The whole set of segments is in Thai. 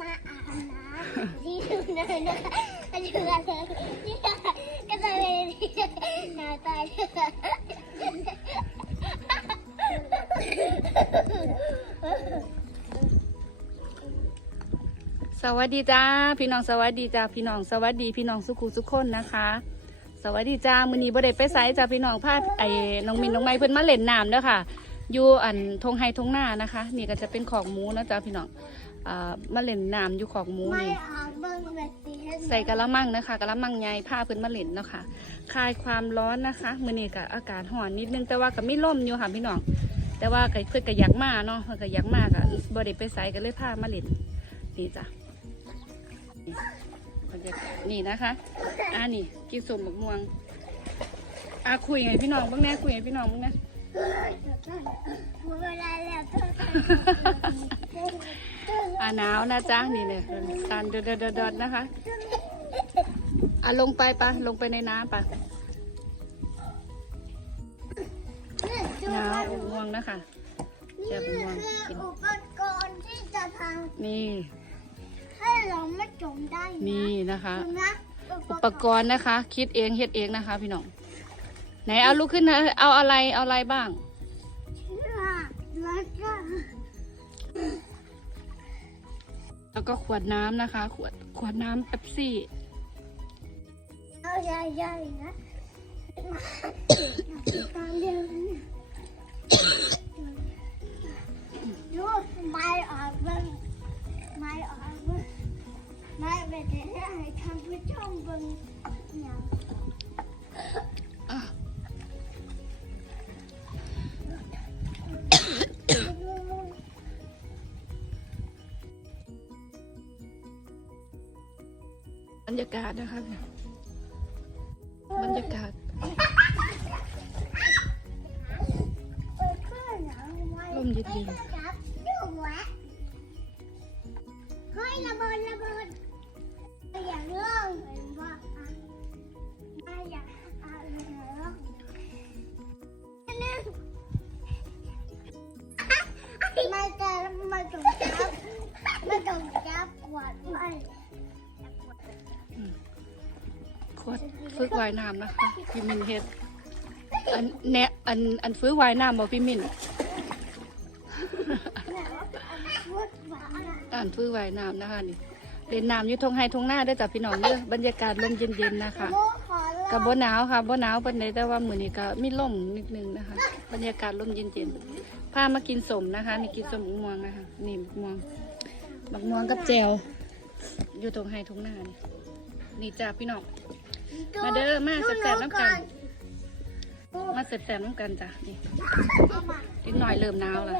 มาอาบน้ำที่ดูเลยนะคะอันนี้คืออะไรนี่ก็จะเป็นหน้าตาสวัสดีจ้าพี่น้องสวัสดีจ้าพี่น้องสวัสดีพี่น้องสุขุสุขคนนะคะ สวัสดีจ้ามือนี้บ่ได้ไปไสจ้าพี่น้องพาไอ้น้องมินน้องไม้เพิ่นมาเล่นน้ำเด้อค่ะอยู่อันทงไฮทงหน้านะคะ นี่ก็จะเป็นของหมูนะจ้าพี่น้อง อ่ามาเล่นน้ำอยู่ของหมูไม่นี่อาบเบิ้งแบบนี้ให้ใส่กะละมังนะคะกะละมังใหญ่ผ้าเพิ่นมาเล่นเนาะค่ะคลายความร้อนนะคะมื้อนี้ก็อากาศร้อนนิดนึงแต่ว่าก็ไม่ร่มอยู่ค่ะพี่น้องแต่ว่าก็เพิ่นก็อยากมาเนาะเพิ่นก็อยากมาก็บ่ได้ไปไสก็เลยพามาเล่นนี่จ้ะนี่บรรยากาศนี่นะคะอ่านี่กินสมบักม่วงอะคุยไงพี่น้องบ้างแน่คุยไงพี่น้องบ้างแน่เวลาแล้วเธอ อ่าหนาวนะจ๊ะนี่เนี่ยสันเดดเดดๆๆนะคะอะลงไปปะลงไปในน้ำปะหนาวง่วงนะคะนี่แซ่บม่วงคืกิอนอุปกรณ์ที่จะทนี่ำให้เราไม่จมได้นะนี่นะคะดูนะอุปกรณ์นะคะ คิดเองเฮ็ดเองนะคะ พี่น้องไหนเอาลุกขึ้นนะเอาอะไรเอาอะไรบ้าง แล้วก็ขวดน้ำนะคะ ขวดขวดน้ำเป๊ปซี่เอาใหญ่ๆนะตามเดียวนะดูไม่ออกบ้างไม่ออกบ้างไม่เป็นไรให้ท่านผู้ชมบิ่งอย่าง รรยากาศนะคะ บรรยากาศลมเย็นดูแหวะเฮ้ยระเบิด วดฝึกว่ายน้ำนะคะ พี่มินเฮ็ด อันแนะอันอันฝึกว่ายน้ำบอกพี่มินอะอ่านฟื้นว่ายน้ำนะคะนี่เล่นน้ำอยู่ทงไฮทงหน้าได้จ้ะพี่น้องเด้อบรรยากาศลมเย็นๆนะคะกับบ่หนาวค่ะบ่หนาวปานใดแต่ว่ามื้อนี้ก็มีลมนิดนึงนะคะ บรรยากาศลมเย็นๆพามากินสมนะคะนี่กินสมม่วงนะคะนี่มม่วงมะม่วงกับแจวอยู่ตรงไฮทงหน้านี่นี่จ้าพี่น้อง มาเด้อมาแซ่บๆน้ำกัน มาแซ่บๆน้ำกันจ้ะนี่นิดหน่อยเริ่มหนาวแล้ว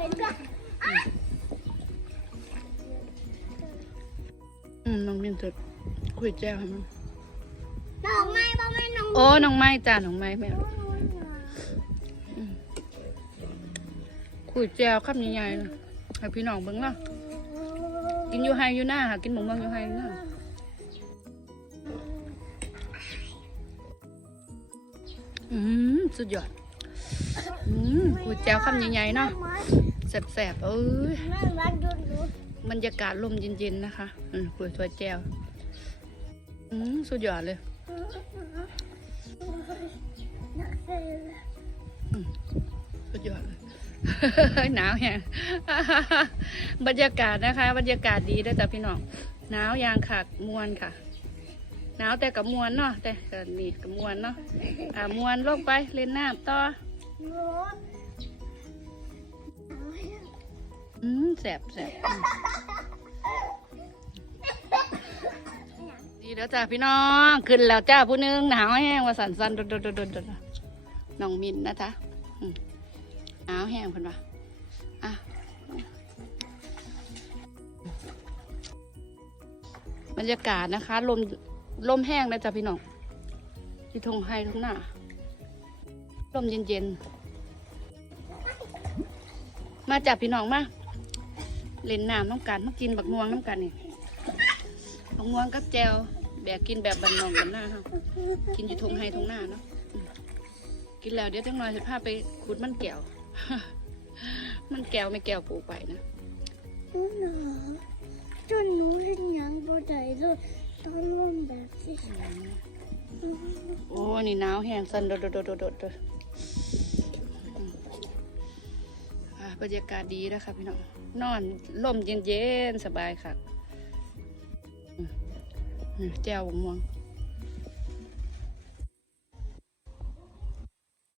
อืมน้องมินสดคุยแจวให้มั้งดอกไม้บ่แม่น้องโอ้น้องไม้จ้าน้องไม้แม่คุยแจวคำใหญ่ๆนะให้พี่น้องเบิ่งเนาะกินอยู่ไฮอยู่หน้าค่ะกินหมูมังอยู่ไฮอยู่หน้า อืมสุดยอด อืมคุยแจวคำใหญ่ๆเนาะแสบๆเอ้ยบรรยากาศลมเย็นๆนะคะ อืมคุยถั่วแจวอืมสุดยอดเลยสุดยอดเลยหนาวแฮงบรรยากาศนะคะ บรรยากาศดีด้วยจ้ะพี่น้องหนาวยางขาดมวนค่ะ หนาวแต่กับมวนเนาะแต่ก็นี่กับมวนเนาะอ่ามวนลงไปเล่นน้ำต่ออืมแสบแสบดีแล้วจ้ะพี่น้องขึ้นแล้วจ้าผู้นึงหนาวแห้งว่าสันสันๆโดดโดดดดดดน้องมินนะจ๊ะหนาวแห้งเพิ่นว่าอะบรรยากาศนะคะลม ลมแห้งนะจ๊ะพี่น้องที่ทงไฮทงหน้าลมเย็นๆ มาจับพี่น้องมาเล่นน้ำน้ำกันมากินบักม่วงน้ำกันนี่บักม่วงกับแจวแบกกินแบบบันนองบันหน้าเฮากินอยู่ทงไฮทงหน้าเนาะกินแล้วเดี๋ยวจังหน่อยจะพาไปขุดมันแก้ว มันแก้วไม่แก้วปลูไปนะหนูจนหนูเห็ใจด้วย ตอนร่มแบบที่โอ้ นี่หนาวแห้งสั่นโดดโดดโดดบรรยากาศดีนะคะพี่น้อง นอนลมเย็นๆ สบายค่ะแจ่วบกม่วง